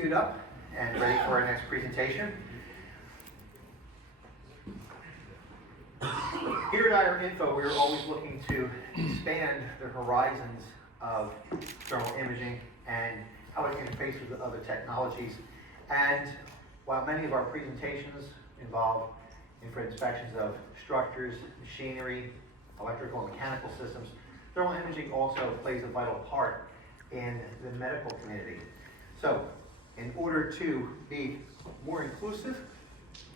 queued up and ready for our next presentation. Here at IR Info, we're always looking to expand the horizons of thermal imaging and how it interfaces with other technologies. And while many of our presentations involve infrared inspections of structures, machinery, electrical and mechanical systems, thermal imaging also plays a vital part in the medical community. So, in order to be more inclusive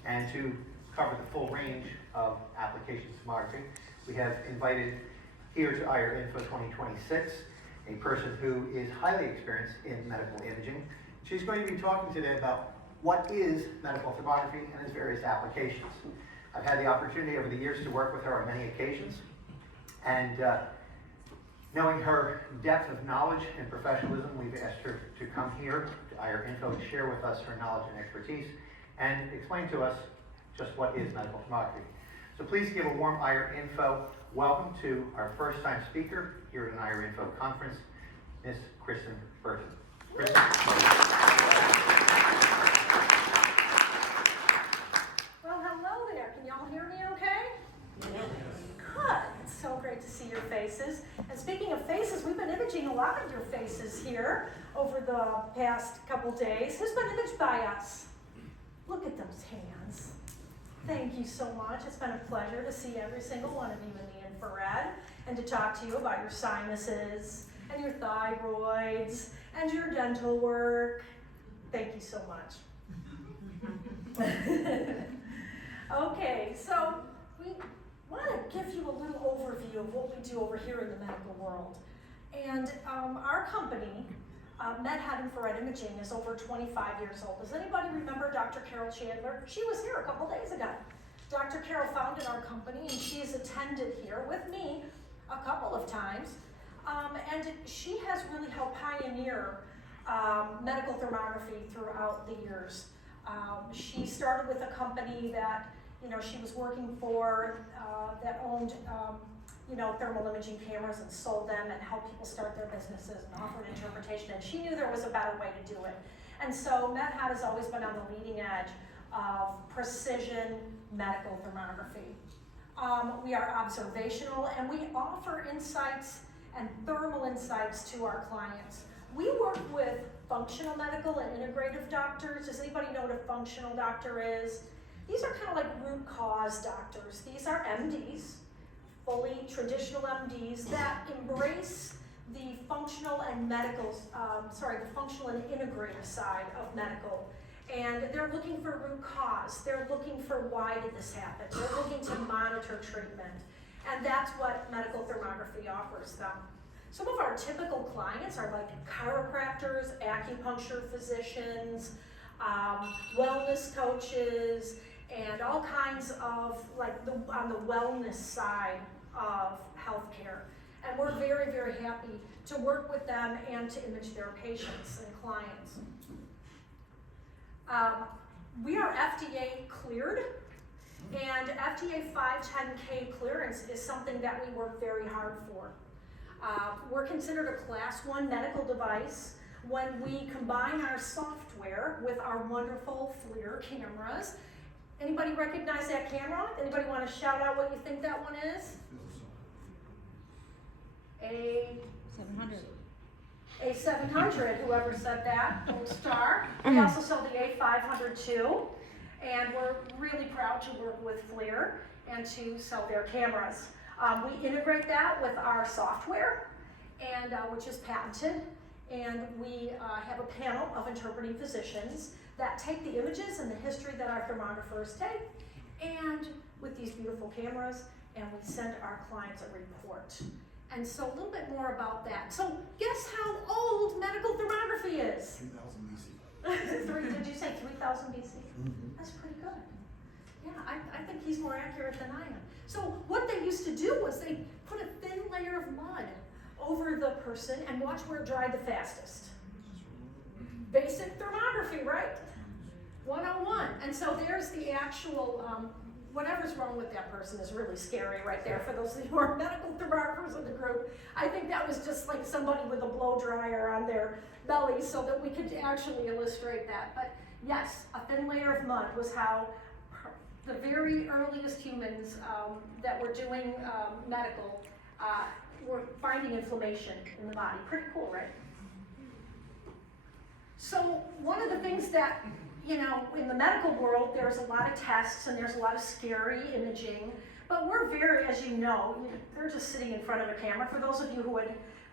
and to cover the full range of applications of tomography, we have invited here to IR Info 2026 a person who is highly experienced in medical imaging. She's going to be talking today about what is medical thermography and its various applications. I've had the opportunity over the years to work with her on many occasions, and knowing her depth of knowledge and professionalism, we've asked her to come here to IR Info and share with us her knowledge and expertise and explain to us just what is medical thermography. So please give a warm IR Info welcome to our first time speaker here at an IR Info conference, Ms. Kristin Burton. Kristin. Well, hello there. Can y'all hear me okay? Yes. Good. It's so great to see your faces. And speaking of faces, we've been imaging a lot of your faces here over the past couple days. Who's been imaged by us? Look at those hands. Thank you so much. It's been a pleasure to see every single one of you in the infrared and to talk to you about your sinuses and your thyroids and your dental work. Thank you so much. Okay, so we want to give you a little overview of what we do over here in the medical world. And our company, MedHead Infrared Imaging, is over 25 years old. Does anybody remember Dr. Carol Chandler? She was here a couple days ago. Dr. Carol founded our company, and she's attended here with me a couple of times. And she has really helped pioneer medical thermography throughout the years. She started with a company that she was working for that owned thermal imaging cameras and sold them and helped people start their businesses and offered interpretation. And she knew there was a better way to do it. And so MedHead has always been on the leading edge of precision medical thermography. We are observational and we offer insights and thermal insights to our clients. We work with functional medical and integrative doctors. Does anybody know what a functional doctor is? These are kind of like root cause doctors. These are MDs, fully traditional MDs that embrace the functional and the functional and integrative side of medical. And they're looking for root cause. They're looking for why did this happen. They're looking to monitor treatment. And that's what medical thermography offers them. Some of our typical clients are like chiropractors, acupuncture physicians, wellness coaches, and all kinds of on the wellness side of healthcare. And we're very, very happy to work with them and to image their patients and clients. We are FDA cleared, and FDA 510K clearance is something that we work very hard for. We're considered a Class 1 medical device when we combine our software with our wonderful FLIR cameras. Anybody recognize that camera? Anybody want to shout out what you think that one is? A700, whoever said that, gold star. We also sell the A500 too, and we're really proud to work with FLIR and to sell their cameras. We integrate that with our software, and which is patented, and we have a panel of interpreting physicians that take the images and the history that our thermographers take, and with these beautiful cameras, and we send our clients a report. And so a little bit more about that. So guess how old medical thermography is? 3000 BC. Did you say 3000 BC? Mm-hmm. That's pretty good. Yeah, I think he's more accurate than I am. So what they used to do was they put a thin layer of mud over the person and watch where it dried the fastest. Basic thermography, right? 101. And so there's the actual, whatever's wrong with that person is really scary right there for those who are medical thermographers in the group. I think that was just like somebody with a blow dryer on their belly so that we could actually illustrate that. But yes, a thin layer of mud was how the very earliest humans that were doing medical were finding inflammation in the body. Pretty cool, right? So one of the things that, you know, in the medical world, there's a lot of tests and there's a lot of scary imaging, but we're very, as you know, they're just sitting in front of a camera. For those of you who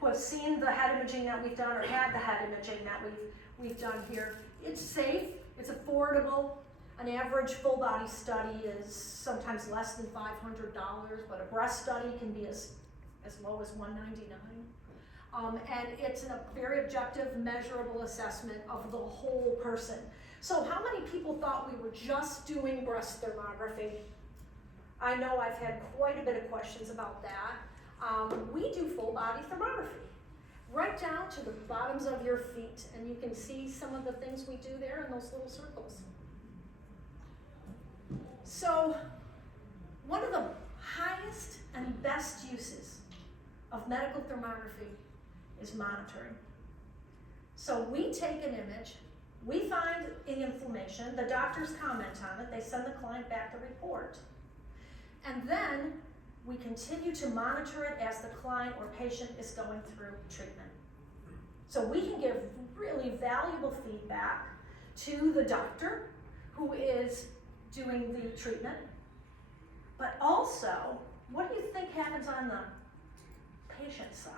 have seen the head imaging that we've done or had the head imaging that we've done here, it's safe, it's affordable. An average full body study is sometimes less than $500, but a breast study can be as low as $199. And it's a very objective, measurable assessment of the whole person. So how many people thought we were just doing breast thermography? I know I've had quite a bit of questions about that. We do full body thermography, right down to the bottoms of your feet, and you can see some of the things we do there in those little circles. So, one of the highest and best uses of medical thermography is monitoring. So we take an image, we find the inflammation, the doctors comment on it, they send the client back the report. And then we continue to monitor it as the client or patient is going through treatment. So we can give really valuable feedback to the doctor who is doing the treatment, but also, what do you think happens on the patient side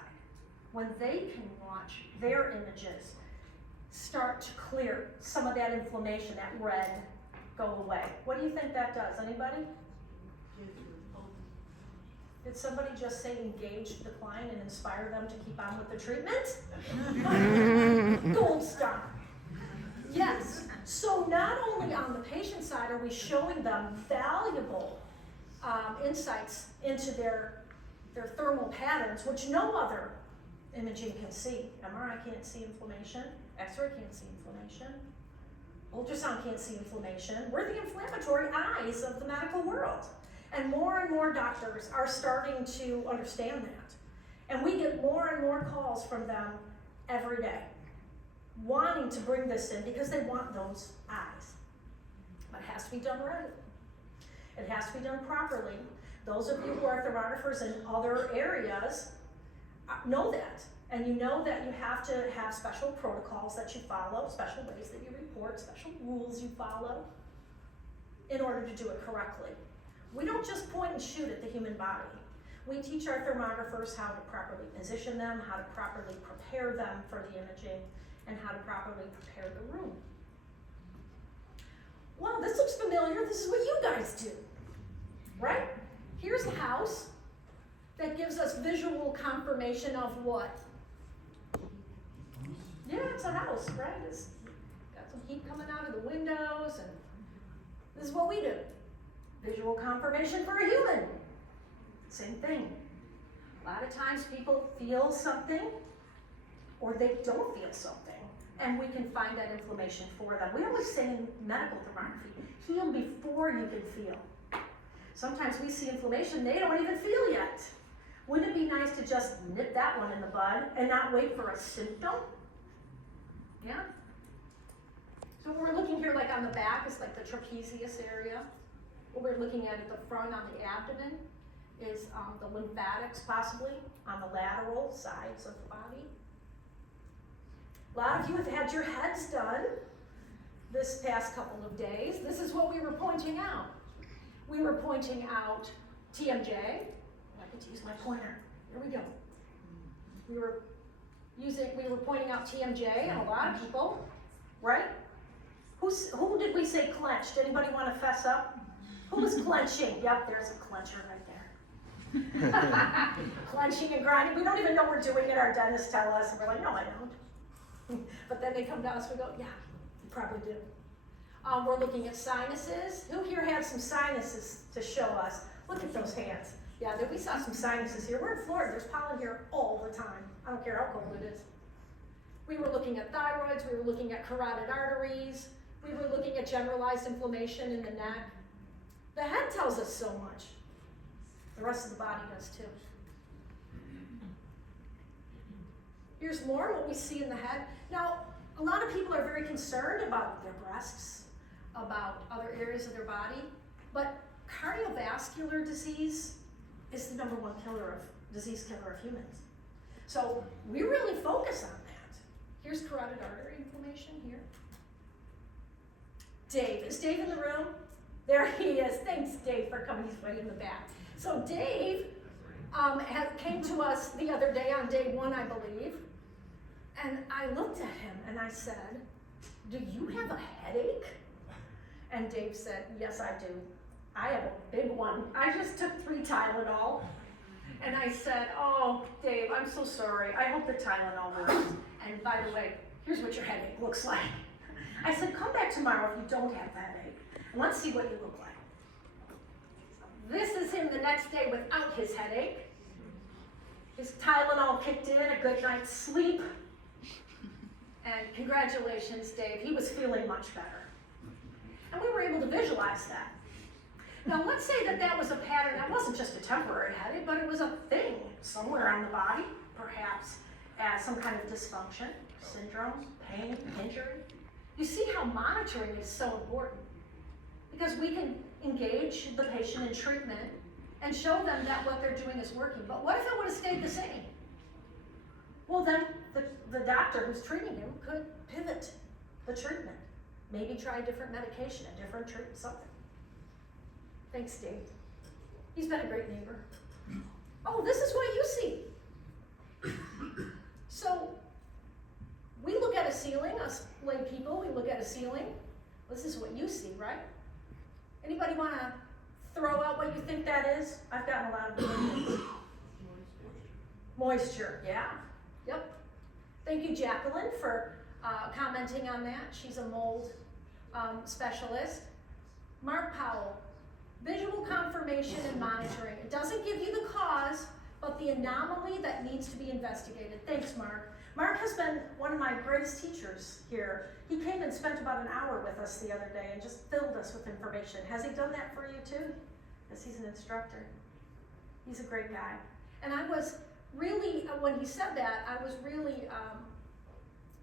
when they can watch their images start to clear some of that inflammation, that red, go away? What do you think that does? Anybody? Did somebody just say engage the client and inspire them to keep on with the treatment? Gold star. Yes. So not only on the patient side are we showing them valuable insights into their thermal patterns, which no other imaging can see. MRI can't see inflammation, X-ray can't see inflammation, ultrasound can't see inflammation. We're the inflammatory eyes of the medical world. And more doctors are starting to understand that. And we get more and more calls from them every day, wanting to bring this in because they want those eyes. But it has to be done right. It has to be done properly. Those of you who are thermographers in other areas know that. And you know that you have to have special protocols that you follow, special ways that you report, special rules you follow in order to do it correctly. We don't just point and shoot at the human body. We teach our thermographers how to properly position them, how to properly prepare them for the imaging, and how to properly prepare the room. Wow, this looks familiar. This is what you guys do, right? Here's a house that gives us visual confirmation of what? Yeah, it's a house, right? It's got some heat coming out of the windows, and this is what we do. Visual confirmation for a human. Same thing. A lot of times people feel something or they don't feel something, and we can find that inflammation for them. We always say in medical thermography, heal before you can feel. Sometimes we see inflammation they don't even feel yet. Wouldn't it be nice to just nip that one in the bud and not wait for a symptom? Yeah? So what we're looking here, like on the back, is like the trapezius area. What we're looking at the front on the abdomen is the lymphatics, possibly, on the lateral sides of the body. A lot of you have had your heads done this past couple of days. This is what we were pointing out. We were pointing out TMJ. I get to use my pointer. Here we go. We were pointing out TMJ, and a lot of people, right? Who did we say clenched? Anybody want to fess up? Who was clenching? Yep, there's a clencher right there. Clenching and grinding. We don't even know we're doing it. Our dentists tell us, and we're like, no, I don't. But then they come to us, we go, yeah, you probably do. We're looking at sinuses. Who here had some sinuses to show us? Look at those hands. Yeah, we saw some sinuses here. We're in Florida. There's pollen here all the time. I don't care how cold it is. We were looking at thyroids. We were looking at carotid arteries. We were looking at generalized inflammation in the neck. The head tells us so much. The rest of the body does too. Here's more what we see in the head. Now, a lot of people are very concerned about their breasts, about other areas of their body, but cardiovascular disease is the #1 disease killer of humans. So we really focus on that. Here's carotid artery inflammation here. Dave, is Dave in the room? There he is. Thanks, Dave, for coming. He's right in the back. So Dave came to us the other day on day 1, I believe, and I looked at him and I said, "Do you have a headache?" And Dave said, "Yes, I do. I have a big one. I just took 3 Tylenol." And I said, "Oh, Dave, I'm so sorry. I hope the Tylenol works. And by the way, here's what your headache looks like." I said, "Come back tomorrow if you don't have the headache, and let's see what you look like." This is him the next day without his headache. His Tylenol kicked in, a good night's sleep. And congratulations, Dave, he was feeling much better. And we were able to visualize that. Now, let's say that that was a pattern that wasn't just a temporary headache, but it was a thing somewhere on the body, perhaps as some kind of dysfunction, syndrome, pain, injury. You see how monitoring is so important, because we can engage the patient in treatment and show them that what they're doing is working. But what if it would have stayed the same? Well, then the doctor who's treating him could pivot the treatment. Maybe try a different medication, a different treatment, something. Thanks, Dave. He's been a great neighbor. Oh, this is what you see. So, we look at a ceiling, us lay people, we look at a ceiling. This is what you see, right? Anybody want to throw out what you think that is? I've gotten a lot of opinions. Moisture, yeah. Yep. Thank you, Jacqueline, for commenting on that. She's a mold specialist. Mark Powell, visual confirmation and monitoring. It doesn't give you the cause, but the anomaly that needs to be investigated. Thanks, Mark. Mark has been one of my greatest teachers here. He came and spent about an hour with us the other day and just filled us with information. Has he done that for you too? Because he's an instructor. He's a great guy. And I was really, when he said that, I was really,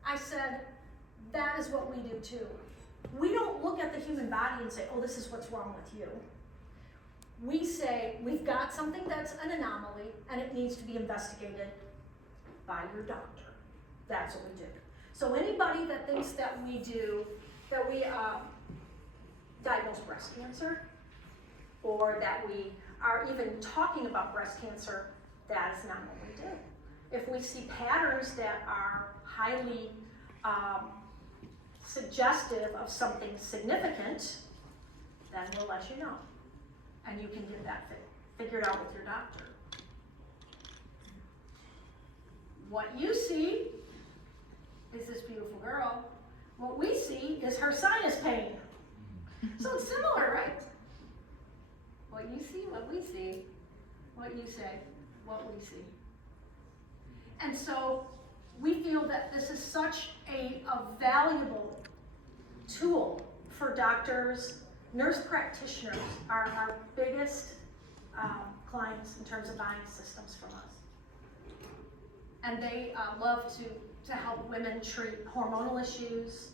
I said, that is what we do too. We don't look at the human body and say, oh, this is what's wrong with you. We say, we've got something that's an anomaly and it needs to be investigated by your doctor. That's what we do. So anybody that thinks that we diagnose breast cancer, or that we are even talking about breast cancer, that is not what we do. If we see patterns that are highly suggestive of something significant, then we'll let you know. And you can get that figured out with your doctor. What you see is this beautiful girl. What we see is her sinus pain. So it's similar, right? What you see, what we see, what you say, what we see. And so we feel that this is such a valuable tool for doctors. Nurse practitioners are our biggest clients in terms of buying systems from us. And they love to help women treat hormonal issues,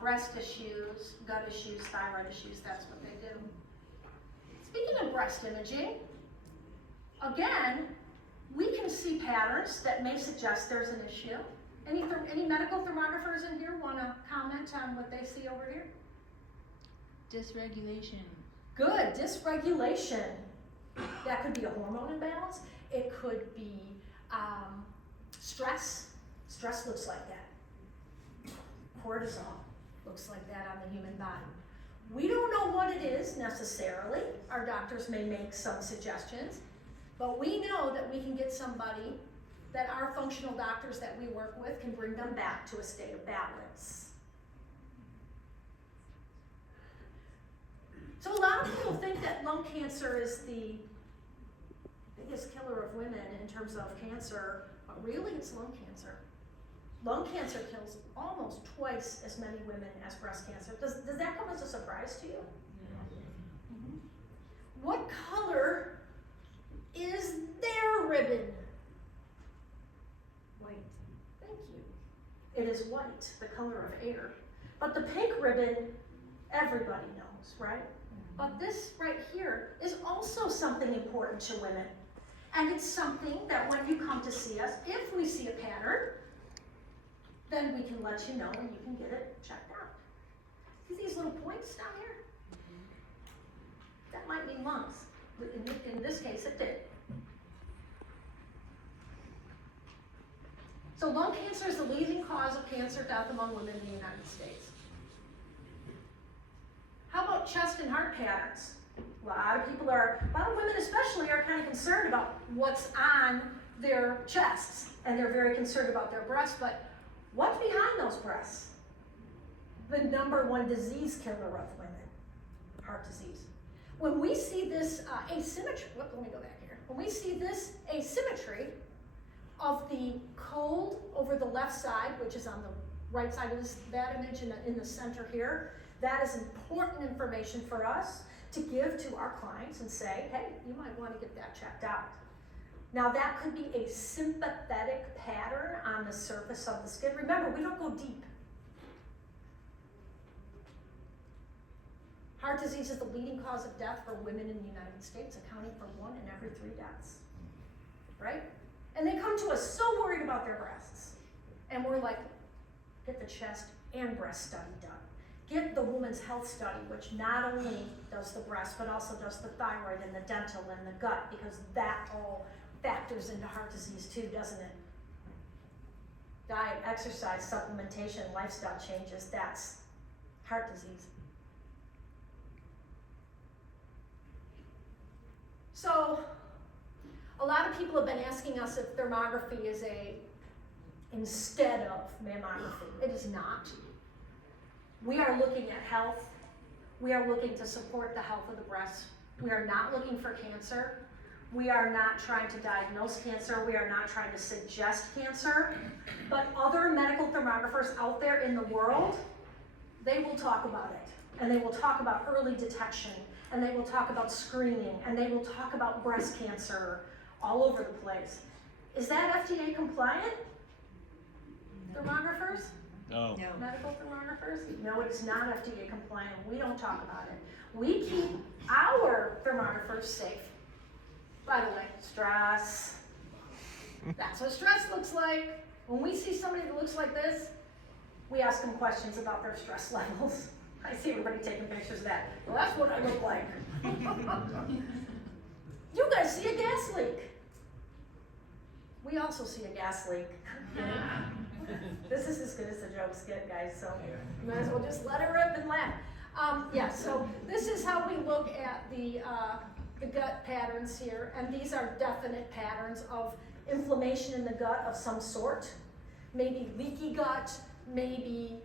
breast issues, gut issues, thyroid issues. That's what they do. Speaking of breast imaging, again, we can see patterns that may suggest there's an issue. Any medical thermographers in here want to comment on what they see over here? Dysregulation. Good, dysregulation. That could be a hormone imbalance. It could be stress. Stress looks like that. Cortisol looks like that on the human body. We don't know what it is necessarily. Our doctors may make some suggestions, but we know that we can get somebody that our functional doctors that we work with can bring them back to a state of balance. So a lot of people think that lung cancer is the biggest killer of women in terms of cancer, but really it's lung cancer. Lung cancer kills almost twice as many women as breast cancer. Does that come as a surprise to you? Yeah. Mm-hmm. What color is their ribbon? White. Thank you. It is white, the color of air. But the pink ribbon, everybody knows, right? But this right here is also something important to women. And it's something that when you come to see us, if we see a pattern, then we can let you know and you can get it checked out. See these little points down here? That might mean lungs. In this case, it did. So lung cancer is the leading cause of cancer death among women in the United States. How about chest and heart patterns? A lot of women especially are kind of concerned about what's on their chests, and they're very concerned about their breasts, but what's behind those breasts? The #1 disease killer of women, heart disease. When we see this asymmetry, let me go back here. When we see this asymmetry of the cold over the left side, which is on the right side of that image in the center here, that is important information for us to give to our clients and say, hey, you might want to get that checked out. Now that could be a sympathetic pattern on the surface of the skin. Remember, we don't go deep. Heart disease is the leading cause of death for women in the United States, accounting for 1 in every 3 deaths, right? And they come to us so worried about their breasts. And we're like, get the chest and breast study done. Get the woman's health study, which not only does the breast, but also does the thyroid and the dental and the gut, because that all factors into heart disease too, doesn't it? Diet, exercise, supplementation, lifestyle changes, that's heart disease. So, a lot of people have been asking us if thermography is instead of mammography. It is not. We are looking at health. We are looking to support the health of the breast. We are not looking for cancer. We are not trying to diagnose cancer. We are not trying to suggest cancer. But other medical thermographers out there in the world, they will talk about it. And they will talk about early detection. And they will talk about screening. And they will talk about breast cancer all over the place. Is that FDA compliant? Thermographers? No. Medical thermographers? No, it's not FDA compliant. We don't talk about it. We keep our thermographers safe. By the way, stress. That's what stress looks like. When we see somebody that looks like this, we ask them questions about their stress levels. I see everybody taking pictures of that. Well, that's what I look like. You guys see a gas leak. We also see a gas leak. This is as good as the jokes get, guys, so you might as well just let it rip and laugh. So this is how we look at the gut patterns here, and these are definite patterns of inflammation in the gut of some sort. Maybe leaky gut, maybe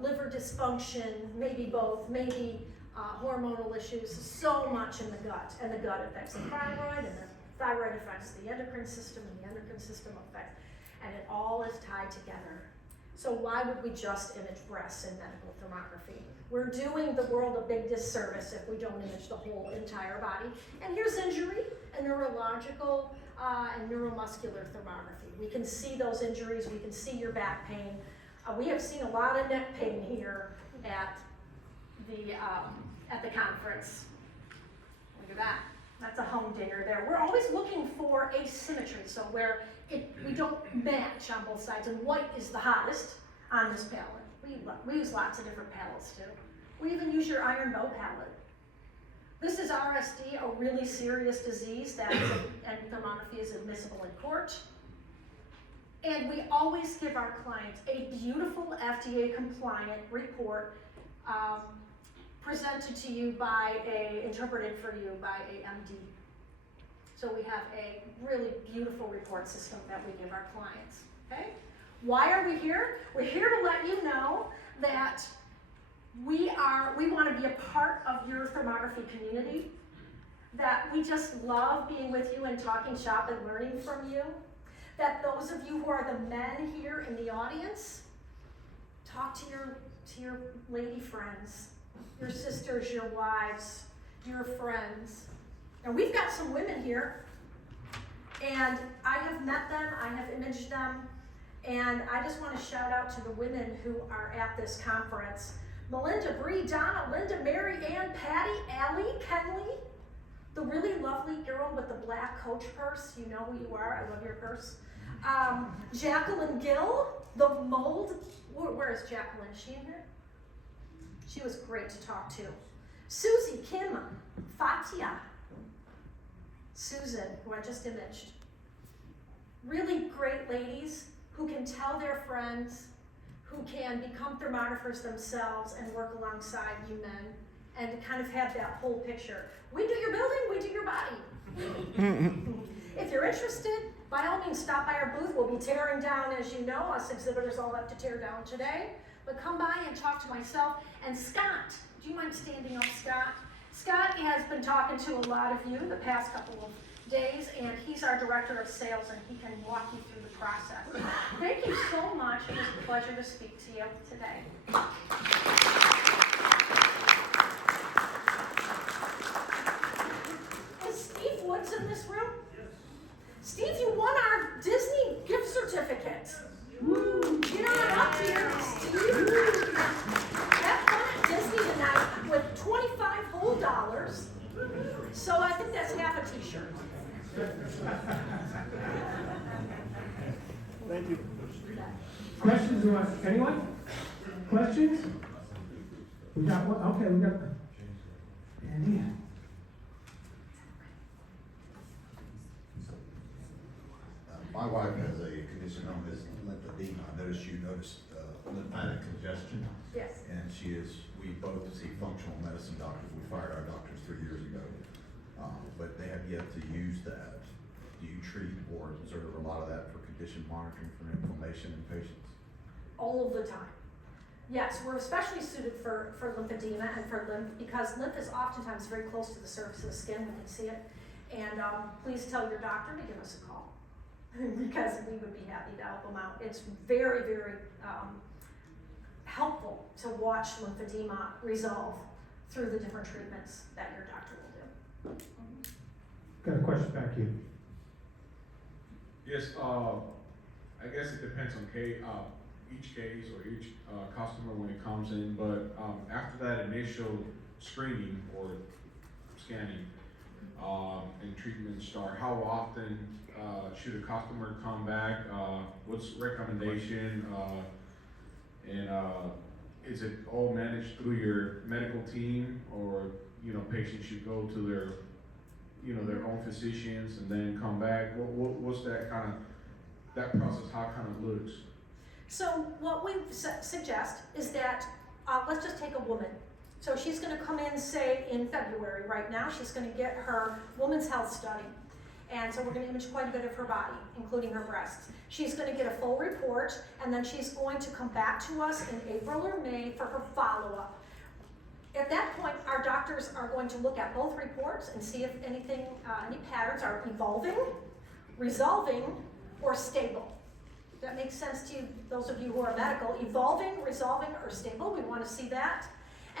liver dysfunction, maybe both, maybe hormonal issues, so much in the gut. And the gut affects the thyroid, and the thyroid affects the endocrine system, and the endocrine system affects, and it all is tied together. So why would we just image breasts in medical thermography? We're doing the world a big disservice if we don't image the whole entire body. And here's injury and neurological and neuromuscular thermography. We can see those injuries, we can see your back pain. We have seen a lot of neck pain here at the conference. Look at that. That's a humdinger there. We're always looking for asymmetry, so where we don't match on both sides, and white is the hottest on this palette. We use lots of different palettes too. We even use your iron bow palette. This is RSD, a really serious disease and thermography is admissible in court. And we always give our clients a beautiful FDA compliant report presented to you interpreted for you by a MD. So we have a really beautiful report system that we give our clients, okay? Why are we here? We're here to let you know that we want to be a part of your thermography community, that we just love being with you and talking shop and learning from you, that those of you who are the men here in the audience, talk to your lady friends, your sisters, your wives, your friends. And we've got some women here, and I have met them, I have imaged them, And I just want to shout out to the women who are at this conference. Melinda, Bree, Donna, Linda, Mary Ann, Patty, Allie, Kenley, the really lovely girl with the black Coach purse. You know who you are. I love your purse. Jacqueline Gill, the mold. Where is Jacqueline? Is she in here? She was great to talk to. Susie, Kim, Fatia, Susan, who I just imaged. Really great ladies who can tell their friends, who can become thermographers themselves and work alongside you men, and to kind of have that whole picture. We do your building, we do your body. If you're interested, by all means, stop by our booth. We'll be tearing down, as you know, us exhibitors all have to tear down today. But come by and talk to myself. And Scott, do you mind standing up, Scott? Scott has been talking to a lot of you the past couple of days, and he's our director of sales, and he can walk you through the process. Thank you so much. It was a pleasure to speak to you today. Is Steve Woods in this room? Steve, you won our Disney gift certificate. Get on up here, Steve. Have fun at Disney tonight with $25 whole. So I think that's half a t-shirt. Thank you. Questions, anyone? Questions? We got one, okay, we got, Andy. My wife has a condition known as lymphedema. I noticed you noticed lymphatic congestion. Yes. And we both see functional medicine doctors. We fired our doctors 3 years ago. But they have yet to use that. Do you treat or observe a lot of that for condition monitoring for inflammation in patients? All of the time. Yes, we're especially suited for lymphedema and for lymph, because lymph is oftentimes very close to the surface of the skin. We can see it. And please tell your doctor to give us a call, because we would be happy to help them out. It's very, very helpful to watch lymphedema resolve through the different treatments that your doctor will do. Got a question back here. Yes, I guess it depends on each case or each customer when it comes in, but after that initial screening or scanning and treatment start, how often should a customer come back? What's recommendation? And is it all managed through your medical team, or patients should go to their own physicians and then come back? What's that process? How it kind of looks? So what we suggest is that, let's just take a woman. So she's gonna come in, say, in February. Right now, she's gonna get her woman's health study. And so we're gonna image quite a bit of her body, including her breasts. She's gonna get a full report, and then she's going to come back to us in April or May for her follow-up. At that point, our doctors are going to look at both reports and see if anything, any patterns are evolving, resolving, or stable. That makes sense to you, those of you who are medical. Evolving, resolving, or stable, we want to see that.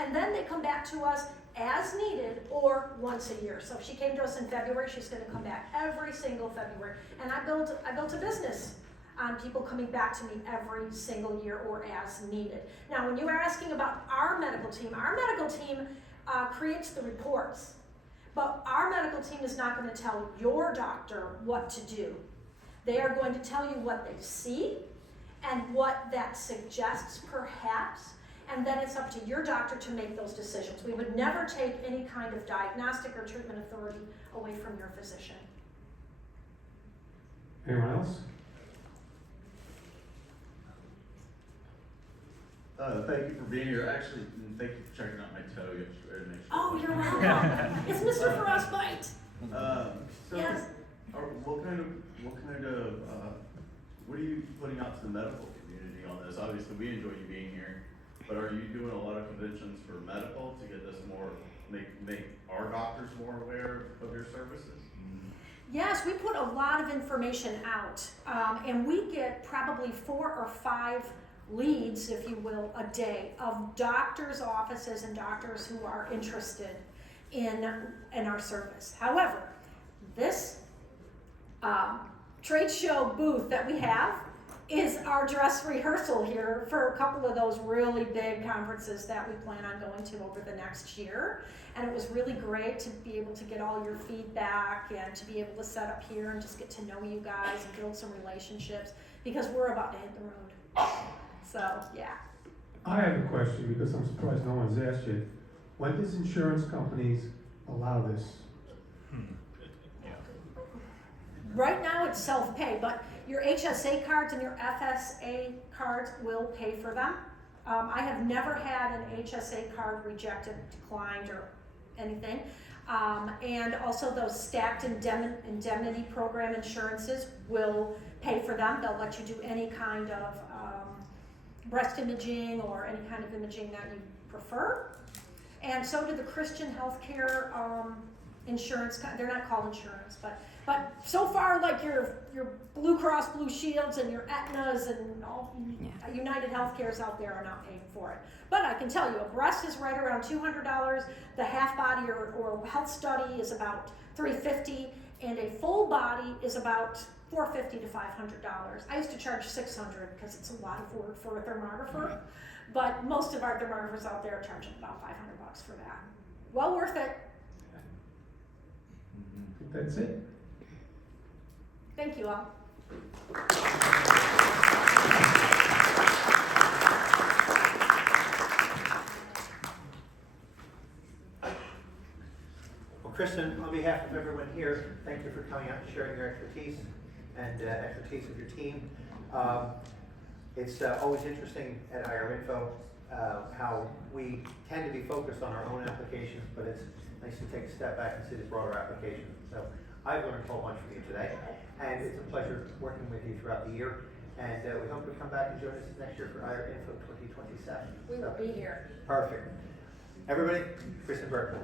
And then they come back to us as needed or once a year. So if she came to us in February, she's going to come back every single February. And I built a business on people coming back to me every single year or as needed. Now, when you are asking about our medical team creates the reports. But our medical team is not going to tell your doctor what to do. They are going to tell you what they see and what that suggests, perhaps, and then it's up to your doctor to make those decisions. We would never take any kind of diagnostic or treatment authority away from your physician. Anyone else? Thank you for being here. Actually, and thank you for checking out my toe yesterday to make sure. Oh, you're welcome. It's Mr. Frostbite. So, Yes. What are you putting out to the medical community on this? Obviously, we enjoy you being here, but are you doing a lot of conventions for medical to get this more, make our doctors more aware of your services? Yes, we put a lot of information out, and we get probably 4 or 5 leads, if you will, a day of doctors' offices and doctors who are interested in our service. However, this trade show booth that we have is our dress rehearsal here for a couple of those really big conferences that we plan on going to over the next year. And it was really great to be able to get all your feedback and to be able to set up here and just get to know you guys and build some relationships, because we're about to hit the road. So, yeah. I have a question because I'm surprised no one's asked you. When does insurance companies allow this? Right now it's self-pay, but your HSA cards and your FSA cards will pay for them. I have never had an HSA card rejected, declined, or anything. And also those stacked indemnity program insurances will pay for them. They'll let you do any kind of breast imaging or any kind of imaging that you prefer. And so do the Christian healthcare insurance. They're not called insurance, but so far, like your Blue Cross Blue Shields and your Aetnas and all United Healthcares out there are not paying for it. But I can tell you, a breast is right around $200. The half body or health study is about $350, and a full body is about $450 to $500. I used to charge $600 because it's a lot of work for a thermographer, but most of our thermographers out there are charging about $500 for that. Well worth it. That's it? Thank you all. Well, Kristin, on behalf of everyone here, thank you for coming out and sharing your expertise and expertise of your team. It's always interesting at IRInfo how we tend to be focused on our own applications, but it's nice to take a step back and see the broader application. So I've learned a whole bunch from you today, and it's a pleasure working with you throughout the year. And we hope you'll come back and join us next year for IRInfo 2027. We will be here. Perfect. Everybody, Kristin Burton.